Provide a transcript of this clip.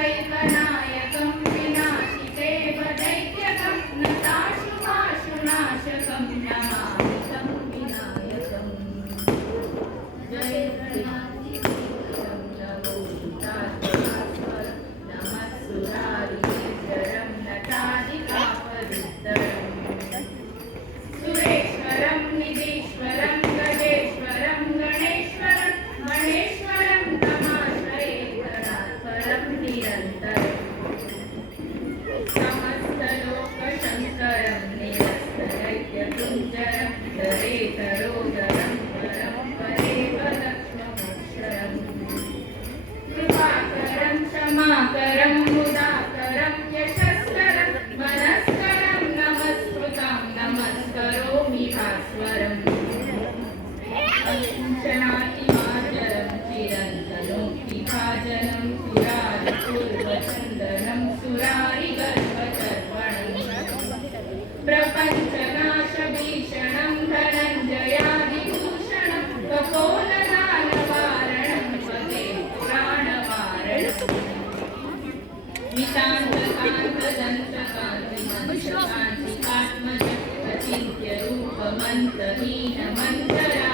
अनायकैकनायकं विनाशितेवदैत्यकं नताशुभाशुनाशकं नमामि तं विनायकम्। जय गणाधिपतिं नमो भूतात्मास्वरं नमः सुरारिकेश्वरं नटादिकापरुत्तरम् सुरेश्वरं निधीश्वरं गजेश्वरं गणेश्वरं मणेश्वरं तमाश्रये गणात्परं निरन्तरम् समस्तलोकशङ्करं निरस्तदैत्यकुञ्जरं दरेतरोदरं परं परेवलक्ष्ममोक्षरम् कृपाकरं क्षमाकरं मुदाकरं यशस्करं मनस्करं नमस्कृतं नमस्करोमि भास्वरम् अकिञ्चनातिमाचरं चिरन्तनोक्तिभाजनं सुरारिपूर्वचन्दनं सुरारिगर्भचर्वणं प्रपञ्चनाशभीषणं धनञ्जयादिभूषणं कपोलदानवारणं पदे पुराणवारणम् वितान्तकान्तदन्तकान्तिमंशकान्तिकात्मजम् अचिन्त्यरूपमन्तहीनमन्तरा